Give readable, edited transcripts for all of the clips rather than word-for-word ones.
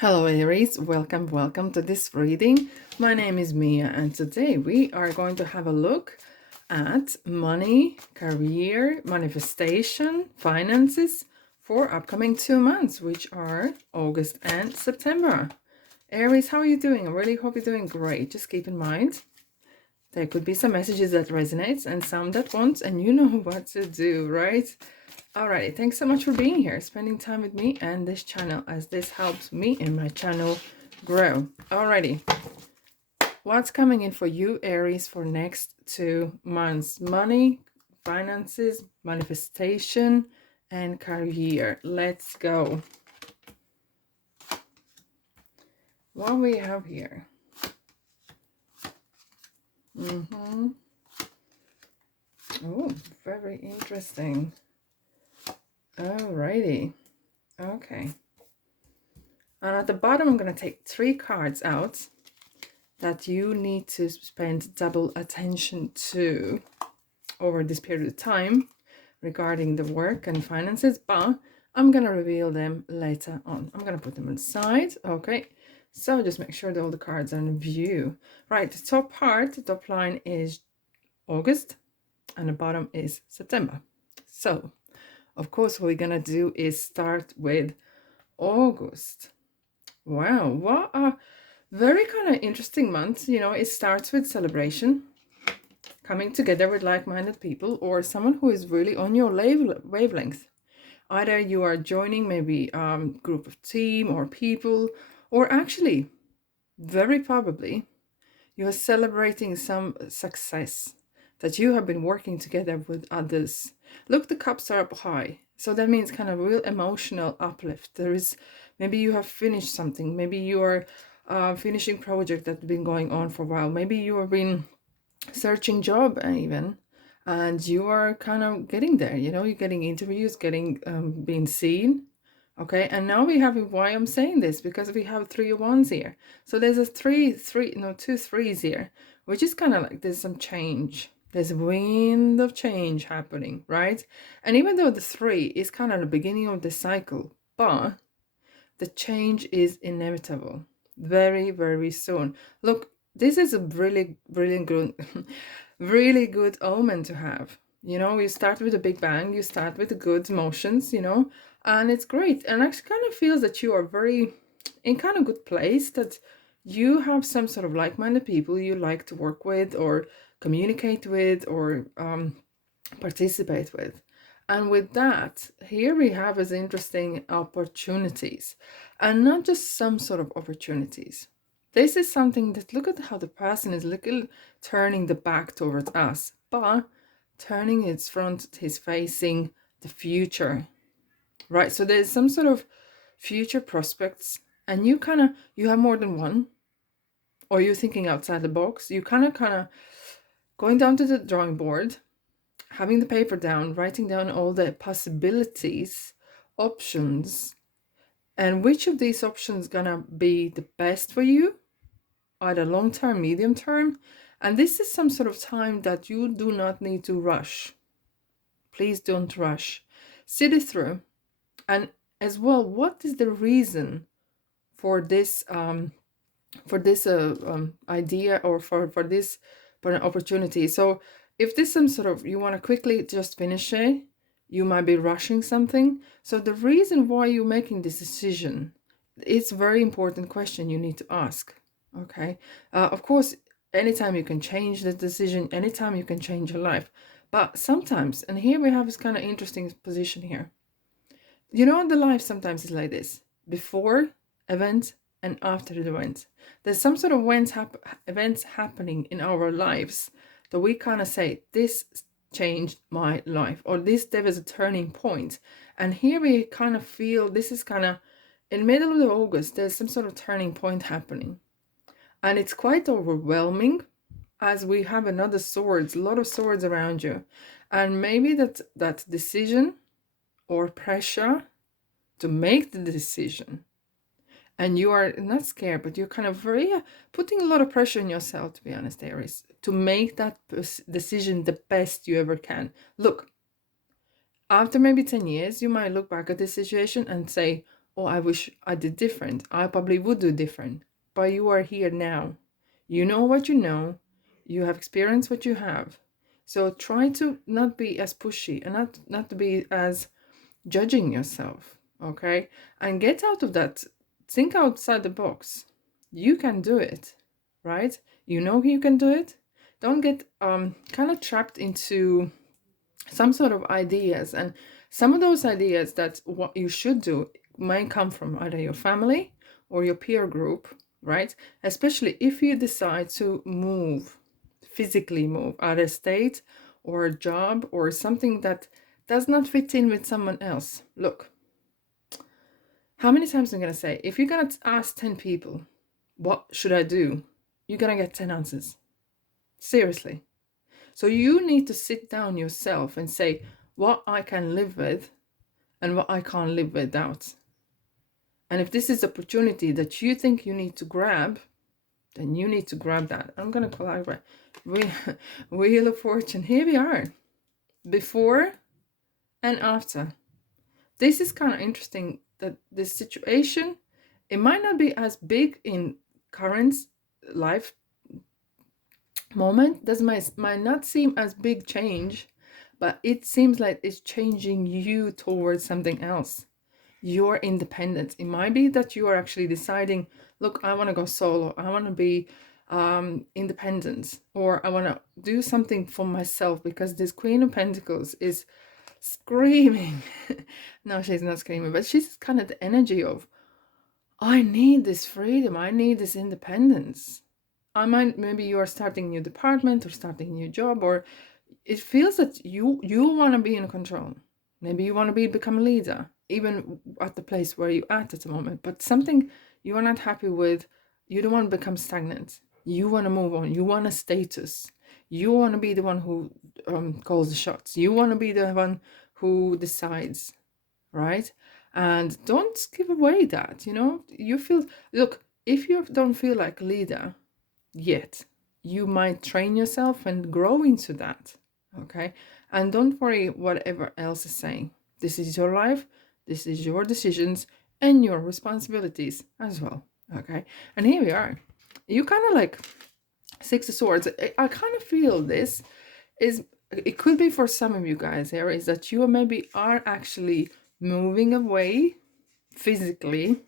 Hello Aries, welcome to this reading. My name is Mia and today we are going to have a look at money, career, manifestation, finances for upcoming 2 months, which are August and September. Aries, how are you doing? I really hope you're doing great. Just keep in mind, there could be some messages that resonates and some that won't, and you know what to do, right? Alrighty, thanks so much for being here, spending time with me and this channel, as this helps me and my channel grow. Alrighty, what's coming in for you, Aries, for next 2 months? Money, finances, manifestation, and career. Let's go. What we have here? Oh, very interesting. Alrighty. Okay. And at the bottom, I'm going to take 3 cards out that you need to spend double attention to over this period of time regarding the work and finances, but I'm going to reveal them later on. I'm going to put them aside. Okay. So just make sure that all the cards are in view. Right. The top part, the top line is August and the bottom is September. So, of course, what we're going to do is start with August. Wow, what a very kind of interesting month. You know, it starts with celebration, coming together with like-minded people or someone who is really on your wavelength. Either you are joining maybe a group of team or people, or actually, very probably, you are celebrating some success that you have been working together with others. Look, the cups are up high. So that means kind of real emotional uplift. There is, maybe you have finished something. Maybe you are finishing project that's been going on for a while. Maybe you have been searching job even, and you are kind of getting there. You know, you're getting interviews, getting being seen. Okay, and now we have why I'm saying this, because we have 3 wands here. So there's a two threes here, which is kind of like there's some change. There's a wind of change happening, right? And even though the 3 is kind of the beginning of the cycle, but the change is inevitable very, very soon. Look, this is a really, really good, really good omen to have. You know, you start with a big bang, you start with the good emotions, you know, and it's great. And I kind of feels that you are very in kind of good place, that you have some sort of like-minded people you like to work with or communicate with or participate with. And with that, here we have as interesting opportunities, and not just some sort of opportunities. This is something that, look at how the person is looking, turning the back towards us, but turning its front, he's facing the future, right? So there's some sort of future prospects, and you have more than one, or you're thinking outside the box. You kind of going down to the drawing board, having the paper down, writing down all the possibilities, options, and which of these options gonna be the best for you, either long term, medium term. And this is some sort of time that you do not need to rush. Please don't rush. Sit it through. And as well, what is the reason for this idea, or for an opportunity? So if this some sort of, you want to quickly just finish it, you might be rushing something. So the reason why you're making this decision, it's a very important question you need to ask. Okay, of course, anytime you can change the decision, anytime you can change your life, but sometimes, and here we have this kind of interesting position here, you know, the life sometimes is like this: before event and after the event. There's some sort of events happening in our lives that we kind of say, this changed my life, or there was a turning point. And here we kind of feel this is kind of in the middle of August, there's some sort of turning point happening. And it's quite overwhelming, as we have a lot of swords around you. And maybe that decision or pressure to make the decision, and you are not scared, but you're kind of very putting a lot of pressure on yourself, to be honest, Aries, to make that decision the best you ever can. Look, after maybe 10 years, you might look back at this situation and say, oh, I wish I did different. I probably would do different. But you are here now. You know what you know. You have experienced what you have. So try to not be as pushy and not to be as judging yourself, okay? And get out of that. Think outside the box. You can do it, right? You know you can do it. Don't get kind of trapped into some sort of ideas, and some of those ideas that what you should do might come from either your family or your peer group, right? Especially if you decide to move, physically move out of state, or a job or something that does not fit in with someone else. Look, how many times I'm going to say, if you're going to ask 10 people what should I do, you're going to get 10 answers. Seriously. So you need to sit down yourself and say what I can live with and what I can't live without. And if this is opportunity that you think you need to grab, then you need to grab that. I'm going to clarify. Wheel of Fortune. Here we are. Before and after. This is kind of interesting that this situation, it might not be as big in current life moment. This might not seem as big change, but it seems like it's changing you towards something else. Your independence. It might be that you are actually deciding, look, I want to go solo. I want to be independent, or I want to do something for myself, because this Queen of Pentacles is screaming. No, she's not screaming, but she's kind of the energy of, I need this freedom. I need this independence. Maybe you are starting a new department or starting a new job, or it feels that you want to be in control. Maybe you want to become a leader, even at the place where you're at the moment, but something you are not happy with. You don't want to become stagnant. You want to move on. You want a status. You want to be the one who calls the shots. You want to be the one who decides, right? And don't give away that, you feel, look, if you don't feel like a leader yet, you might train yourself and grow into that, okay? And don't worry whatever else is saying. This is your life, this is your decisions and your responsibilities as well, okay? And here we are. You kind of like Six of Swords. I kind of feel this is, it could be for some of you guys here, is that you maybe are actually moving away physically,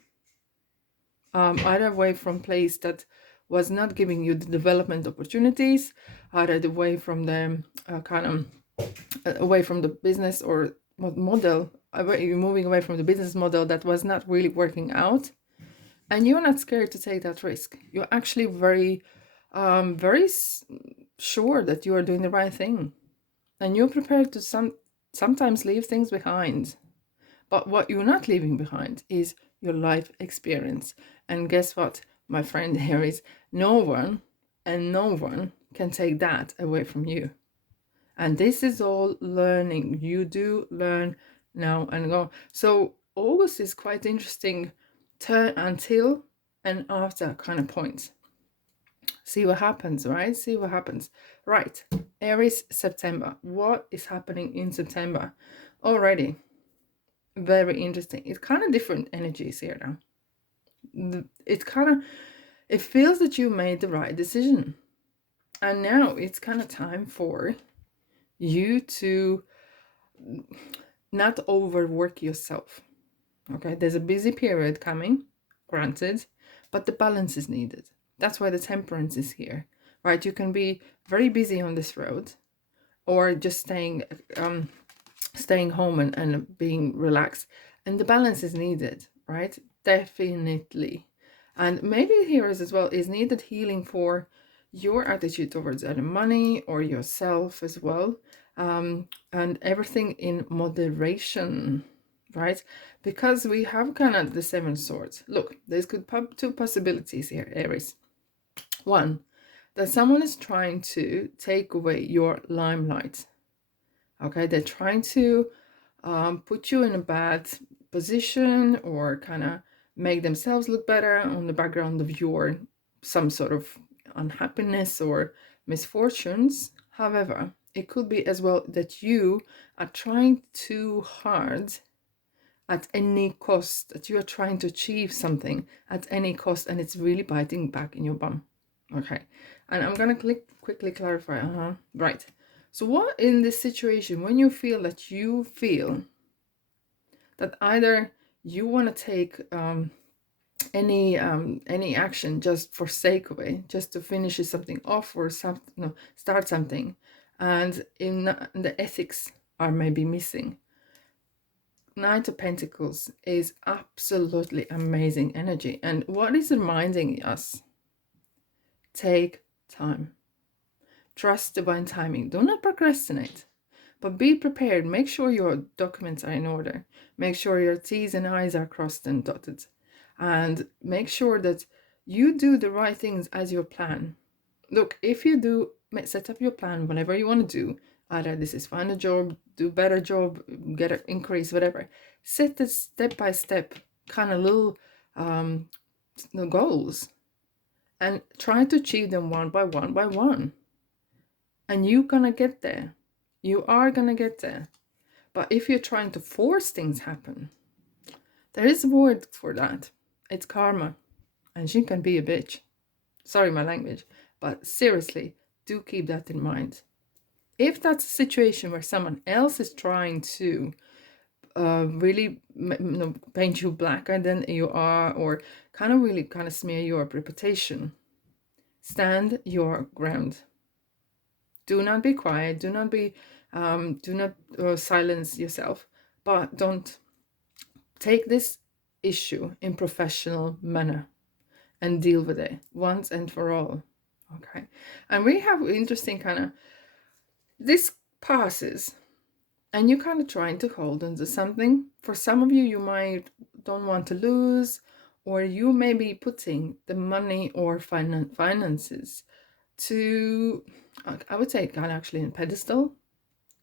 either away from place that was not giving you the development opportunities, either away from the away from the business or model, you're moving away from the business model that was not really working out, and you're not scared to take that risk. You're actually very sure that you are doing the right thing, and you're prepared to sometimes leave things behind. But what you're not leaving behind is your life experience. And guess what, my friend, here is no one can take that away from you. And this is all learning. You do learn now and go. So August is quite interesting until and after kind of points. See what happens, right? See what happens. Right. Aries, September. What is happening in September? Already. Very interesting. It's kind of different energies here now. It feels that you made the right decision. And now it's kind of time for you to not overwork yourself. Okay, there's a busy period coming, granted, but the balance is needed. That's why the temperance is here, right? You can be very busy on this road, or just staying home and being relaxed, and the balance is needed, right? Definitely. And maybe here as well is needed healing for your attitude towards either money or yourself as well, and everything in moderation, right? Because we have kind of the Seven Swords. Look, there's two possibilities here, Aries. One, that someone is trying to take away your limelight. Okay, they're trying to put you in a bad position, or kind of make themselves look better on the background of your some sort of unhappiness or misfortunes. However, it could be as well that you are trying too hard at any cost, that you are trying to achieve something at any cost, and it's really biting back in your bum. Okay, and I'm gonna quickly clarify. Right. So what in this situation, when you feel that either you want to take any action just for sake of it, just to finish something off, or something, start something, and in the ethics are maybe missing. Knight of Pentacles is absolutely amazing energy, and what is reminding us? Take time, trust divine timing, do not procrastinate, but be prepared. Make sure your documents are in order, make sure your T's and I's are crossed and dotted, and make sure that you do the right things as your plan. Look, if you do set up your plan, whatever you want to do, either this is find a job, do better job, get an increase, whatever, set the step by step kind of little goals, and try to achieve them one by one, and you're gonna get there. You are gonna get there. But if you're trying to force things happen, there is a word for that. It's karma, and she can be a bitch. Sorry my language, but seriously, do keep that in mind. If that's a situation where someone else is trying to really paint you blacker than you are, or really smear your reputation, stand your ground. Do not be quiet. Do not silence yourself. But don't take this issue in professional manner and deal with it once and for all. Okay, and we have interesting this passes, and you're trying to hold on to something. For some of you, you might don't want to lose, or you may be putting the money or finances to, I would say, actually in pedestal.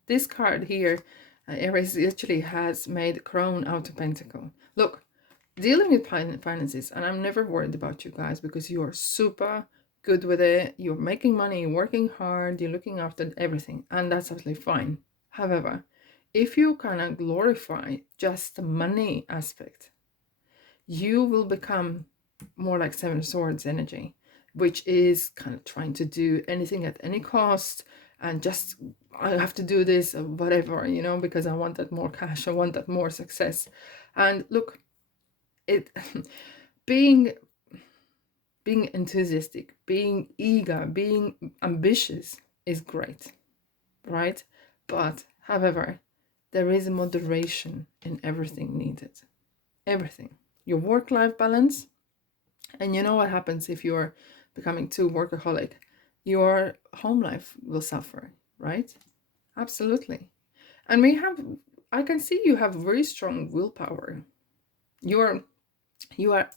This card here, Aries, actually has made Crown out of Pentacle. Look, dealing with finances, and I'm never worried about you guys, because you are super good with it. You're making money, you're working hard, you're looking after everything, and that's absolutely fine. However, if you glorify just the money aspect, you will become more like Seven of Swords energy, which is trying to do anything at any cost, and just, I have to do this or whatever, because I want that more cash, I want that more success. And look, it being enthusiastic, being eager, being ambitious is great, right? But however, there is a moderation in everything needed. Everything. Your work-life balance. And you know what happens if you're becoming too workaholic? Your home life will suffer, right? Absolutely. And I can see you have very strong willpower. You are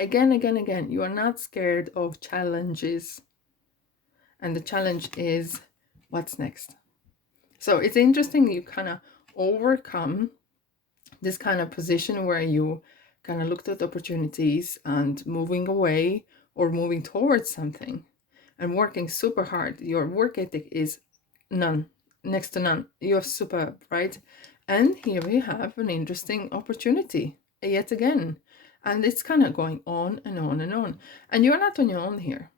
again, you are not scared of challenges. And the challenge is, what's next? So it's interesting, you overcome this position where you looked at opportunities and moving away or moving towards something and working super hard. Your work ethic is next to none. You're superb, right? And here we have an interesting opportunity yet again. And it's going on and on and on. And you're not on your own here,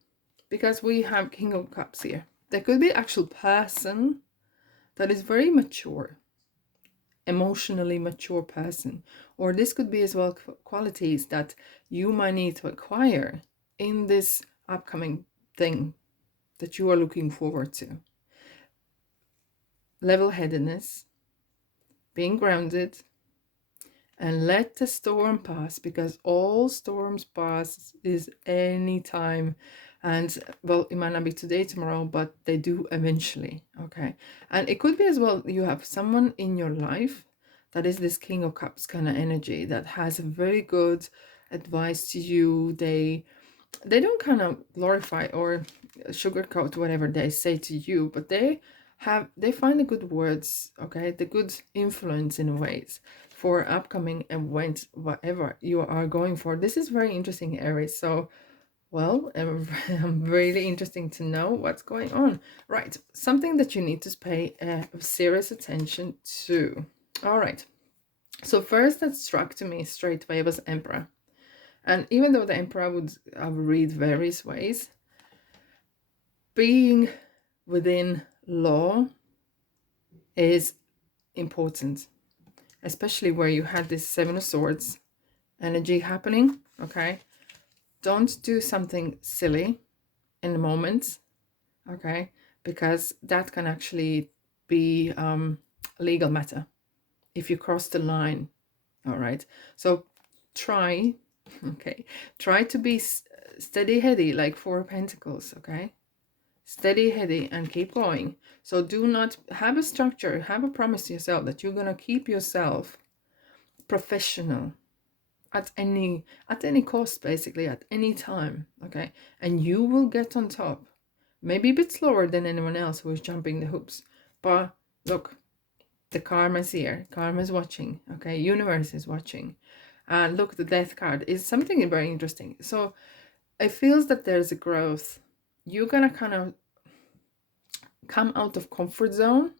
because we have King of Cups here. There could be an actual person that is very mature, emotionally mature person, or this could be as well qualities that you might need to acquire in this upcoming thing that you are looking forward to. Level-headedness, being grounded, and let the storm pass, because all storms pass is any time. And well, it might not be today, tomorrow, but they do eventually. Okay. And it could be as well, you have someone in your life that is this King of Cups energy, that has a very good advice to you. They don't glorify or sugarcoat whatever they say to you, but they find the good words, okay, the good influence in ways for upcoming events, whatever you are going for. This is very interesting, Aries. So, well, really interesting to know what's going on. Right, something that you need to pay serious attention to. All right, So first that struck to me straight away was Emperor. And even though the Emperor would read various ways, being within law is important, especially where you had this Seven of Swords energy happening, okay? Don't do something silly in the moment, okay? Because that can actually be a legal matter if you cross the line, all right? So try, okay, try to be steady-heady like Four of Pentacles, okay? Steady-heady and keep going. So do not have a structure, have a promise to yourself that you're going to keep yourself professional at any cost, basically, at any time, okay? And you will get on top. Maybe a bit slower than anyone else who is jumping the hoops, but look, the karma is here. Karma is watching, okay? Universe is watching. And look, the Death card is something very interesting. So it feels that there's a growth. You're gonna kind of come out of comfort zone.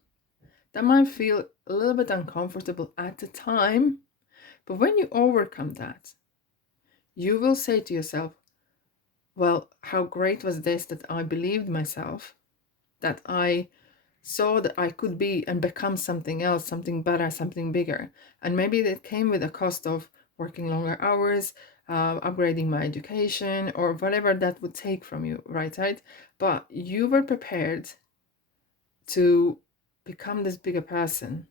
That might feel a little bit uncomfortable at the time, but when you overcome that, you will say to yourself, well, how great was this that I believed myself, that I saw that I could be and become something else, something better, something bigger. And maybe that came with a cost of working longer hours, upgrading my education, or whatever that would take from you, right? But you were prepared to become this bigger person.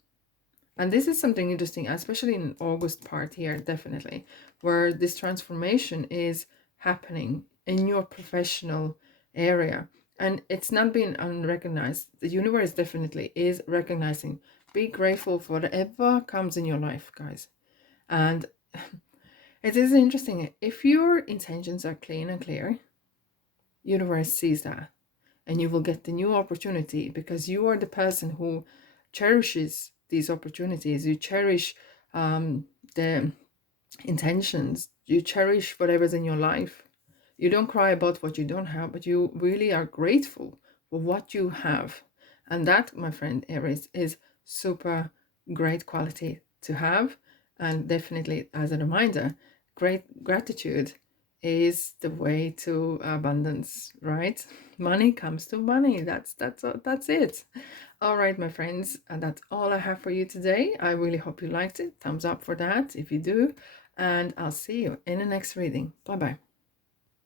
And this is something interesting, especially in August part here, definitely, where this transformation is happening in your professional area. And it's not being unrecognized. The universe definitely is recognizing. Be grateful for whatever comes in your life, guys. And it is interesting. If your intentions are clean and clear, universe sees that. And you will get the new opportunity because you are the person who cherishes these opportunities. You cherish the intentions. You cherish whatever's in your life. You don't cry about what you don't have, but you really are grateful for what you have. And that, my friend Aries, is super great quality to have. And definitely, as a reminder, great gratitude is the way to abundance, right? Money comes to money. That's it. All right, my friends, and that's all I have for you today. I really hope you liked it. Thumbs up for that if you do, and I'll see you in the next reading. Bye bye.